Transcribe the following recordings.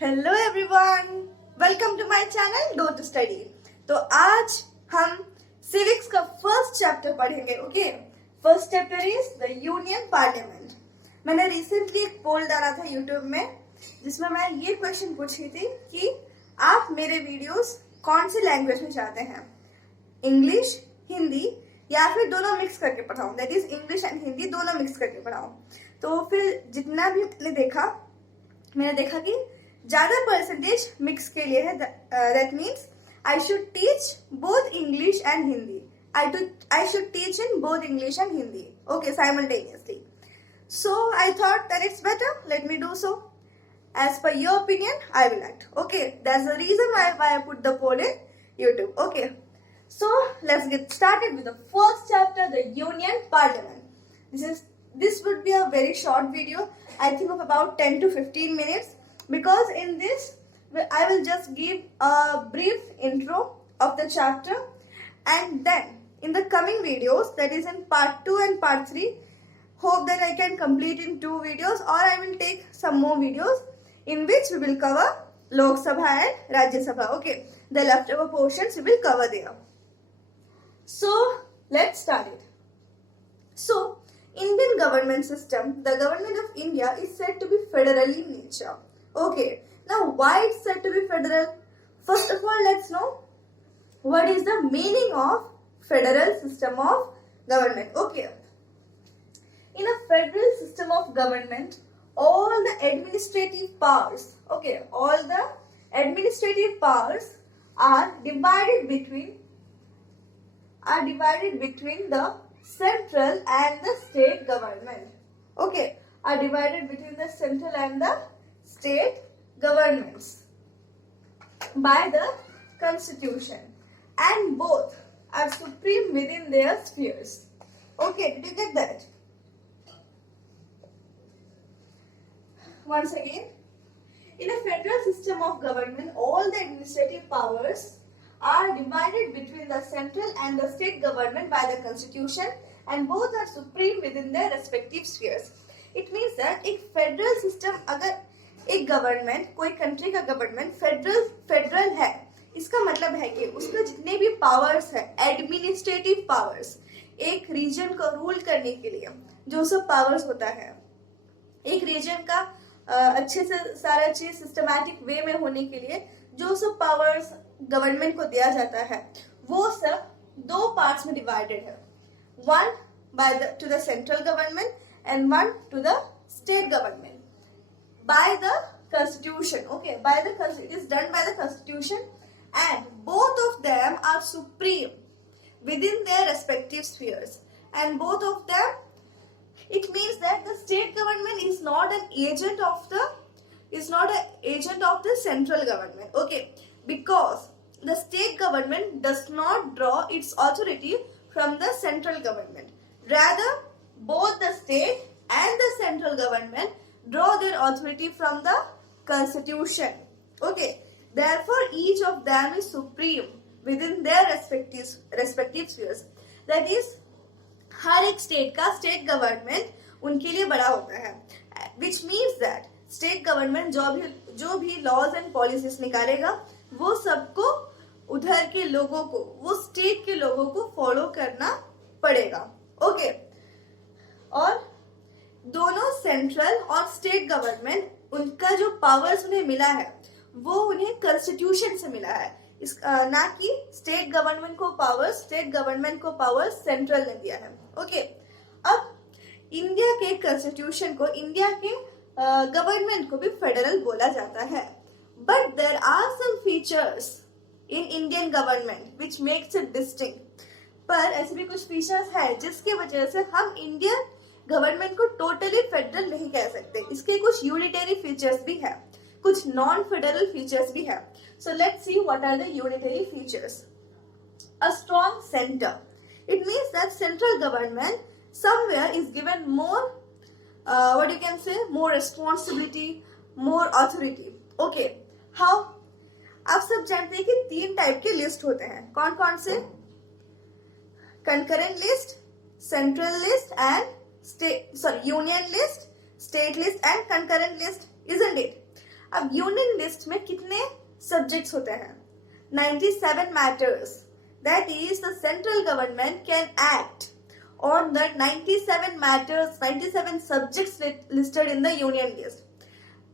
Hello everyone, welcome to my channel go to study. तो आज हम सिविक्स का फर्स्ट चैप्टर पढ़ेंगे। Okay, first chapter is the union parliament. मैंने recently एक पोल डाला था यूट्यूब में, जिसमें मैं ये क्वेश्चन पूछी थी कि आप मेरे वीडियोस कौन सी लैंग्वेज में चाहते हैं, इंग्लिश, हिंदी या फिर दोनों मिक्स करके पढ़ाऊं, that is English and Hindi दोनों मिक्स करके पढ़ाऊं। तो फिर जितना भी मैंने देखा कि ज्यादा परसेंटेज मिक्स के लिए है। That means I should teach both English and Hindi. I should teach in both English and Hindi, okay, simultaneously. So I thought that it's better, let me do so. As per your opinion, I will act. Okay, that's the reason why I put the poll in YouTube. Okay, so let's get started with the first chapter, the Union Parliament. This would be a very short video, I think of about 10 to 15 minutes, because in this I will just give a brief intro of the chapter, and then in the coming videos, that is in part 2 and part 3, hope that I can complete in 2 videos, or I will take some more videos in which we will cover Lok Sabha and Rajya Sabha. Okay, the leftover portions we will cover there. So let's start it. So Indian government system, the government of India is said to be federal in nature. Okay, now why it's said to be federal? First of all, let's know what is the meaning of federal system of government. Okay, in a federal system of government, all the administrative powers, are divided between the central and the state government. Okay, are divided between the central and the state governments by the constitution, and both are supreme within their spheres. Okay, did you get that? Once again, in a federal system of government, all the administrative powers are divided between the central and the state government by the constitution, and both are supreme within their respective spheres. It means that एक federal system, अगर एक गवर्नमेंट, कोई कंट्री का government federal है, इसका मतलब है कि उसमें जितने भी पावर्स है, एडमिनिस्ट्रेटिव पावर्स, एक रीजन को रूल करने के लिए जो सब पावर्स होता है, एक रीजन का अच्छे से सारा चीज सिस्टमैटिक वे में होने के लिए जो सब पावर्स गवर्नमेंट को दिया जाता है, वो सब दो पार्ट्स में डिवाइडेड है. One two the central government and one two the state government by the constitution. Okay, it is done by the constitution, and both of them are supreme within their respective spheres, and both of them, it means that the state government is not an agent of the central government. Okay, because the state government does not draw its authority from the central government. Rather, both the state and the central government draw their authority from the constitution. Okay, therefore each of them is supreme within their respective spheres. That is, हर एक स्टेट का state government उनके लिए बड़ा होता है, which means that state government जो भी laws and policies निकालेगा, वो सबको उधर के लोगों को, वो स्टेट के लोगों को फॉलो करना पड़ेगा. ओके, और दोनों सेंट्रल और स्टेट गवर्नमेंट, उनका जो पावर्स उन्हें मिला है वो उन्हें कॉन्स्टिट्यूशन से मिला है, ना कि स्टेट गवर्नमेंट को पावर्स सेंट्रल ने दिया है. ओके, अब इंडिया के कॉन्स्टिट्यूशन को, इंडिया के गवर्नमेंट को भी फेडरल बोला जाता है, but there are some features in Indian government which makes it distinct. पर ऐसे भी कुछ फीचर्स है जिसके वजह से हम इंडियन गवर्नमेंट को टोटली फेडरल नहीं कह सकते. इसके कुछ यूनिटरी फीचर्स भी है, कुछ नॉन फेडरल फीचर्स भी है. So let's see what are the unitary features. A strong center. It means that central government somewhere is given more, more responsibility, more authority. Okay, how? आप सब जानते हैं कि 3 टाइप के लिस्ट होते हैं. कौन कौन से? Concurrent list, central list and union list, state list and concurrent list, isn't it? अब यूनियन लिस्ट में कितने सब्जेक्ट्स होते हैं? 97 matters. That is, the central government can act on the 97 matters, 97 subjects listed in the union list.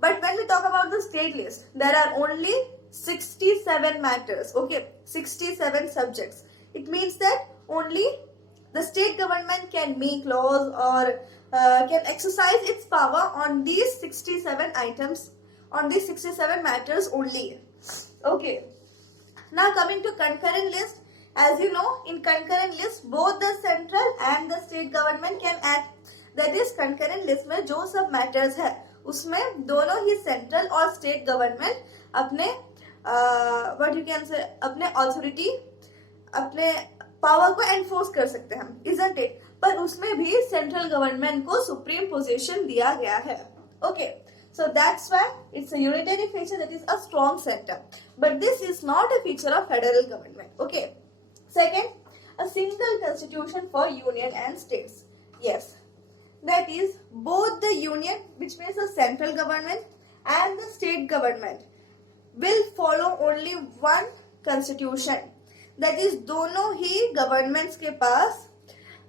But when we talk about the state list, there are only 67 matters. Okay, 67 subjects. It means that only the state government can make laws or can exercise its power on these 67 items, on these 67 matters only. Okay. Now coming to concurrent list, as you know, in concurrent list both the central and the state government can act. That is, concurrent list में जो सब matters है उसमें दोनों ही central और state government अपने what you can say अपने authority, अपने power को enforce कर सकते हैं, isn't it? पर उसमें भी central government को supreme position दिया गया है. Okay. So that's why it's a unitary feature, that is a strong center. But this is not a feature of federal government. Okay. Second, a single constitution for union and states. Yes. That is, both the union, which means the central government, and the state government will follow only one constitution. That is, दोनों ही governments के पास,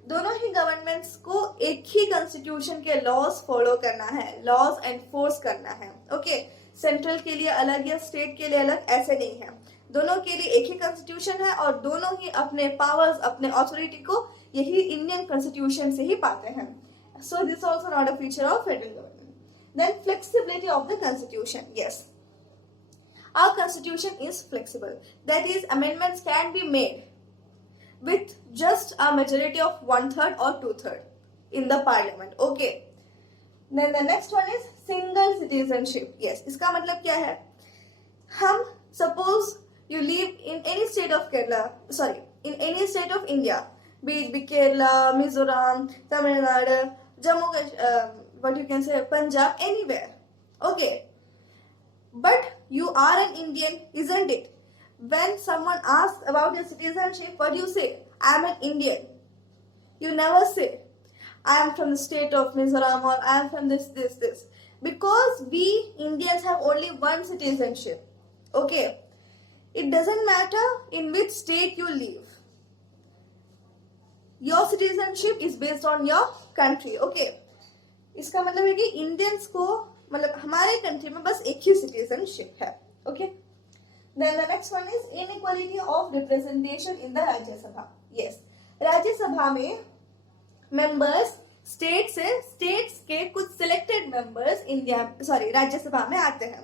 दोनों ही गवर्नमेंट्स को एक ही कॉन्स्टिट्यूशन के laws follow करना है, laws enforce करना है. ओके, सेंट्रल के लिए अलग या स्टेट के लिए अलग ऐसे नहीं है, दोनों के लिए एक ही कॉन्स्टिट्यूशन है और दोनों ही अपने पावर्स, अपने अथॉरिटी को यही इंडियन कॉन्स्टिट्यूशन से ही पाते हैं. So this also not a feature of federal government. Then flexibility of the constitution. Yes, our constitution is flexible. That is, amendments can be made with just a majority of 1/3 or 2/3 in the parliament. Okay. Then the next one is single citizenship. Yes, इसका मतलब क्या है? हम suppose you live in any state of Kerala, sorry, in any state of India, be it Kerala, Mizoram, Tamil Nadu, Jammu, what you can say, Punjab, anywhere. Okay. But you are an Indian, isn't it? When someone asks about your citizenship, what do you say? I am an Indian. You never say, I am from the state of Mizoram or I am from this. Because we Indians have only one citizenship. Okay. It doesn't matter in which state you live. Your citizenship is based on your country. Okay. इसका मतलब है कि Indians को, मतलब हमारे country में बस एक ही citizenship है. Okay. Then the next one is inequality of representation in the Rajya Sabha. Yes, राज्य सभा में members स्टेट से, स्टेट्स के कुछ सिलेक्टेड मेंबर्स राज्य सभा में आते हैं,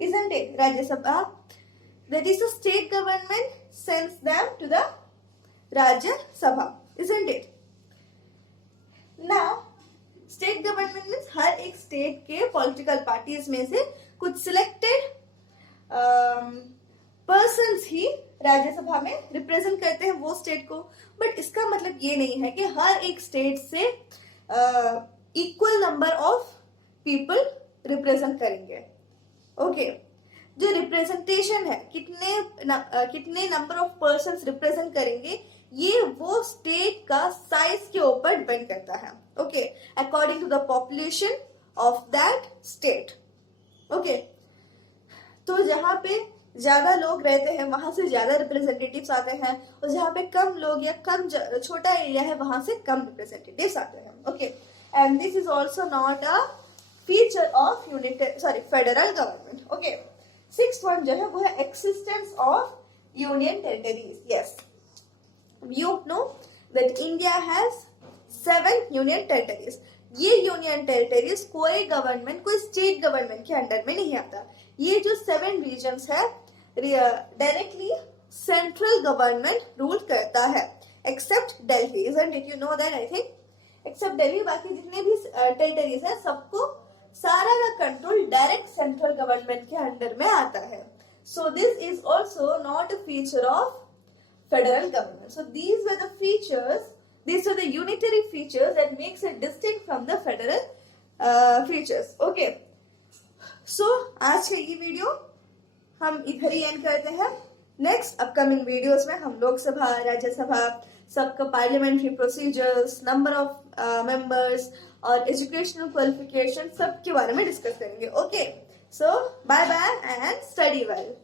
isn't it? राज्य सभा, that is the state government sends them to the राज्य सभा, isn't it? Now state government means हर एक स्टेट के पॉलिटिकल पार्टीज में से कुछ सिलेक्टेड पर्सन्स ही राज्यसभा में रिप्रेजेंट करते हैं वो स्टेट को. बट इसका मतलब ये नहीं है कि हर एक स्टेट से equal number of people represent करेंगे. ओके, जो रिप्रेजेंटेशन है, कितने नंबर ऑफ पर्सन्स रिप्रेजेंट करेंगे, ये वो स्टेट का साइज के ऊपर डिपेंड करता है. Okay, according to the population of that state. Okay, तो जहां पे ज्यादा लोग रहते हैं वहां से ज्यादा रिप्रेजेंटेटिव्स आते हैं, और जहाँ पे कम लोग या कम छोटा एरिया है वहां से कम रिप्रेजेंटेटिव्स आते हैं. Okay, and this is also not a feature of federal government. Okay, sixth one जो है वो है existence of union territories. Yes, you know that India has 7 union territories. ये यूनियन टेरिटरीज कोई गवर्नमेंट, कोई स्टेट गवर्नमेंट के अंडर में नहीं आता. ये जो 7 रीजन्स है डायरेक्टली सेंट्रल गवर्नमेंट रूल करता है, except Delhi. isn't it? You know that, I think. Except Delhi, बाकी जितने भी टेरिटरीज है सबको सारा का कंट्रोल डायरेक्ट सेंट्रल गवर्नमेंट के अंडर में आता है. So this is also not a feature of federal government. So these were the features, these are the unitary features that makes it distinct from the federal features. Okay, so आज के ये वीडियो हम इधर ही एंड करते हैं. नेक्स्ट अपकमिंग वीडियोस में हम लोकसभा, राज्यसभा, सबका parliamentary procedures, number of members और एजुकेशनल क्वालिफिकेशन सब के बारे में डिस्कस करेंगे. Okay, So bye bye and study well.